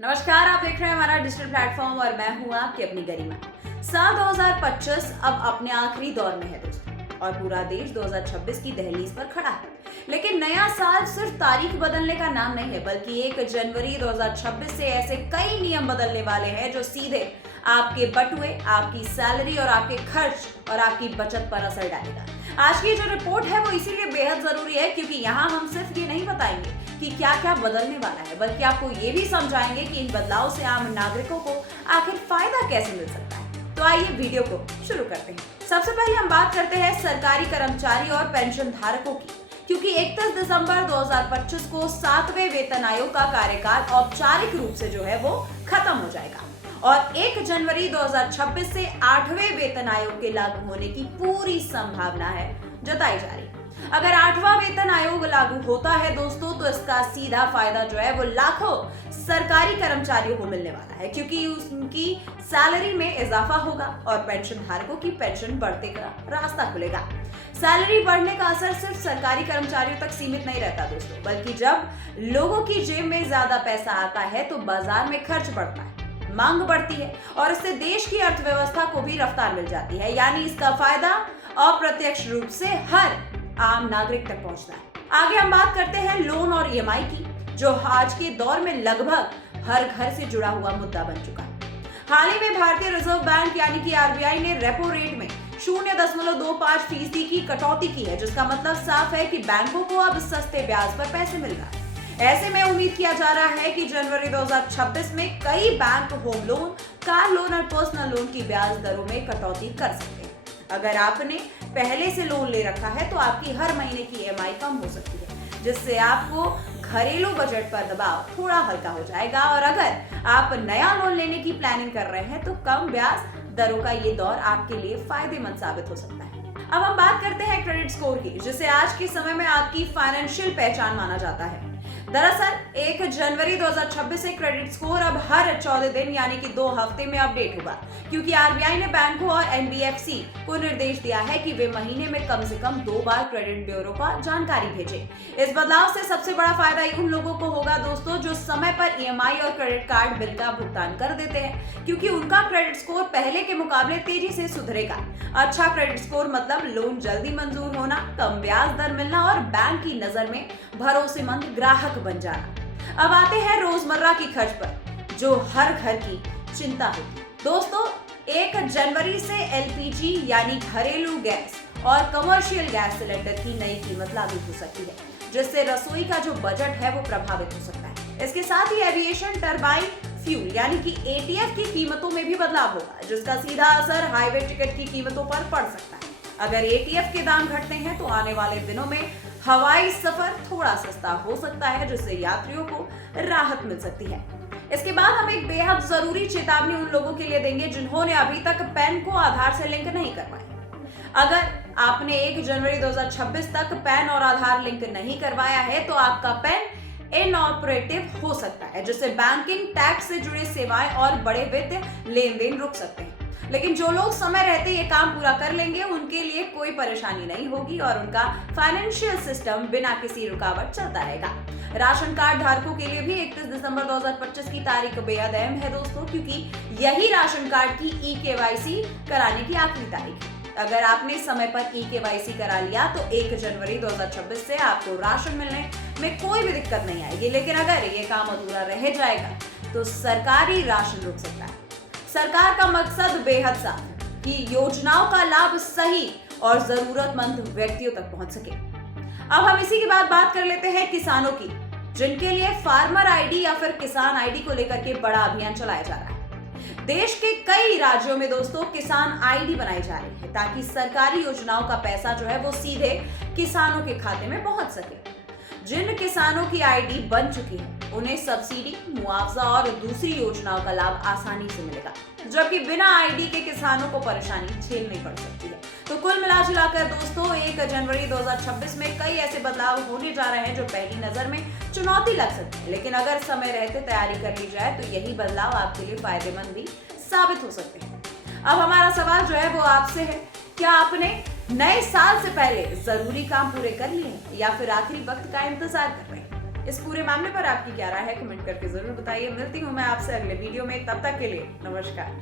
नमस्कार, आप देख रहे हैं हमारा डिजिटल प्लेटफॉर्म और मैं हूं आपकी अपनी गरिमा। साल 2025 अब अपने आखिरी दौर में है दोस्तों, और पूरा देश 2026 की दहलीज पर खड़ा है। लेकिन नया साल सिर्फ तारीख बदलने का नाम नहीं है, बल्कि 1 जनवरी 2026 से ऐसे कई नियम बदलने वाले हैं जो सीधे आपके बटुए, आपकी सैलरी और आपके खर्च और आपकी बचत पर असर डालेगा। आज की जो रिपोर्ट है वो इसीलिए बेहद जरूरी है, क्योंकि यहाँ हम सिर्फ ये नहीं बताएंगे कि क्या क्या बदलने वाला है, बल्कि आपको ये भी समझाएंगे कि इन बदलाव से आम नागरिकों को आखिर फायदा कैसे मिल सकता है। तो आइए वीडियो को शुरू करते हैं। सबसे पहले हम बात करते हैं सरकारी कर्मचारी और पेंशन धारकों की, क्योंकि 31 दिसंबर 2025 को 7वें वेतन आयोग का कार्यकाल औपचारिक रूप से जो है वो खत्म हो जाएगा और 1 जनवरी 2026 से 8वें वेतन आयोग के लागू होने की पूरी संभावना है जताई जा रही है। अगर 8वां वेतन आयोग लागू होता है दोस्तों, तो इसका सीधा फायदा जो है वो लाखों सरकारी कर्मचारियों को मिलने वाला है, क्योंकि उनकी सैलरी में इजाफा होगा और पेंशन धारकों की पेंशन बढ़ने का रास्ता खुलेगा। सैलरी बढ़ने का असर सिर्फ सरकारी कर्मचारियों तक सीमित नहीं रहता दोस्तों, बल्कि जब लोगों की जेब में ज्यादा पैसा आता है तो बाजार में खर्च बढ़ता है, मांग बढ़ती है और इससे देश की अर्थव्यवस्था को भी रफ्तार मिल जाती है। यानी इसका फायदा अप्रत्यक्ष रूप से हर आम नागरिक तक पहुंचता है। आगे हम बात करते हैं लोन और ईएमआई की, जो आज के दौर में लगभग हर घर से जुड़ा हुआ मुद्दा बन चुका है। हाल ही में भारतीय रिजर्व बैंक यानी कि आरबीआई ने रेपो रेट में 0.25% की कटौती की है, जिसका मतलब साफ है कि बैंकों को अब सस्ते ब्याज पर पैसे मिल रहा है। ऐसे में उम्मीद किया जा रहा है कि जनवरी 2026 में कई bank home loan, car loan और पर्सनल लोन की ब्याज दरों में कटौती कर सकते हैं। अगर आपने पहले से लोन ले रखा है तो आपकी हर महीने की ईएमआई कम हो सकती है, जिससे आपको घरेलू बजट पर दबाव थोड़ा हल्का हो जाएगा। और अगर आप नया लोन लेने की प्लानिंग कर रहे हैं तो कम ब्याज दरों का ये दौर आपके लिए फायदेमंद साबित हो सकता है। अब हम बात करते हैं क्रेडिट स्कोर की, जिसे आज के समय में आपकी फाइनेंशियल पहचान माना जाता है। दरअसल 1 जनवरी 2026 से क्रेडिट स्कोर अब हर 14 दिन यानी कि 2 हफ्ते में अपडेट होगा, क्योंकि आरबीआई ने बैंकों और एनबीएफसी को निर्देश दिया है कि वे महीने में कम से कम 2 बार क्रेडिट ब्यूरो को जानकारी भेजें। इस बदलाव से सबसे बड़ा फायदा उन लोगों को होगा दोस्तों जो समय पर ईएमआई और क्रेडिट कार्ड बिल का भुगतान कर देते हैं, क्योंकि उनका क्रेडिट स्कोर पहले के मुकाबले तेजी से सुधरेगा। अच्छा क्रेडिट स्कोर मतलब लोन जल्दी मंजूर होना, कम ब्याज दर मिलना और बैंक की नजर में भरोसेमंद ग्राहक बन जाना। अब आते हैं रोजमर्रा की खर्च पर, जो हर घर की चिंता होती है दोस्तों। 1 जनवरी से एलपीजी यानी घरेलू गैस और कमर्शियल गैस सिलेंडर की नई कीमत लागू हो सकती है, जिससे रसोई का जो बजट है वो प्रभावित हो सकता है। इसके साथ ही एविएशन टरबाइन फ्यूल यानी कि एटीएफ की कीमतों में भी बदलाव होगा, जिसका सीधा असर हाईवे टिकट की कीमतों पर पड़ सकता है। अगर एटीएफ के दाम घटते हैं तो आने वाले दिनों में हवाई सफर थोड़ा सस्ता हो सकता है, जिससे यात्रियों को राहत मिल सकती है। इसके बाद हम एक बेहद जरूरी चेतावनी उन लोगों के लिए देंगे जिन्होंने अभी तक पैन को आधार से लिंक नहीं करवाया। अगर आपने 1 जनवरी 2026 तक पैन और आधार लिंक नहीं करवाया है तो आपका पैन इनऑपरेटिव हो सकता है, जिससे बैंकिंग, टैक्स से जुड़े सेवाएं और बड़े वित्तीय लेन देन रुक सकते हैं। लेकिन जो लोग समय रहते ये काम पूरा कर लेंगे उनके लिए कोई परेशानी नहीं होगी और उनका फाइनेंशियल सिस्टम बिना किसी रुकावट चलता रहेगा। राशन कार्ड धारकों के लिए भी 31 दिसंबर 2025 की तारीख बेहद अहम है दोस्तों, क्योंकि यही राशन कार्ड की ई-केवाईसी कराने की आखिरी तारीख है। अगर आपने समय पर ई-केवाईसी करा लिया तो 1 जनवरी 2026 से आपको राशन मिलने में कोई भी दिक्कत नहीं आएगी। लेकिन अगर ये काम अधूरा रह जाएगा तो सरकारी राशन रुक सकता है। सरकार का मकसद बेहद साफ है कि योजनाओं का लाभ सही और जरूरतमंद व्यक्तियों तक पहुंच सके। अब हम इसी के बाद बात कर लेते हैं किसानों की, जिनके लिए फार्मर आईडी या फिर किसान आईडी को लेकर के बड़ा अभियान चलाया जा रहा है। देश के कई राज्यों में दोस्तों किसान आईडी बनाई जा रही है, ताकि सरकारी योजनाओं का पैसा जो है वो सीधे किसानों के खाते में पहुंच सके। जिन किसानों की आईडी बन चुकी है उन्हें सब्सिडी, मुआवजा और दूसरी योजनाओं का लाभ आसानी से मिलेगा, जबकि बिना आईडी के किसानों को परेशानी झेलनी पड़ सकती है। तो कुल मिलाजुलाकर दोस्तों 1 जनवरी 2026 में कई ऐसे बदलाव होने जा रहे हैं जो पहली नजर में चुनौती लग सकती है, लेकिन अगर समय रहते तैयारी कर ली जाए तो यही बदलाव आपके लिए फायदेमंद भी साबित हो सकते हैं। अब हमारा सवाल जो है वो आपसे है, क्या आपने नए साल से पहले जरूरी काम पूरे कर लिए या फिर आखिरी वक्त का इंतजार कर रहे हैं? इस पूरे मामले पर आपकी क्या राय है, कमेंट करके जरूर बताइए। मिलती हूँ मैं आपसे अगले वीडियो में, तब तक के लिए नमस्कार।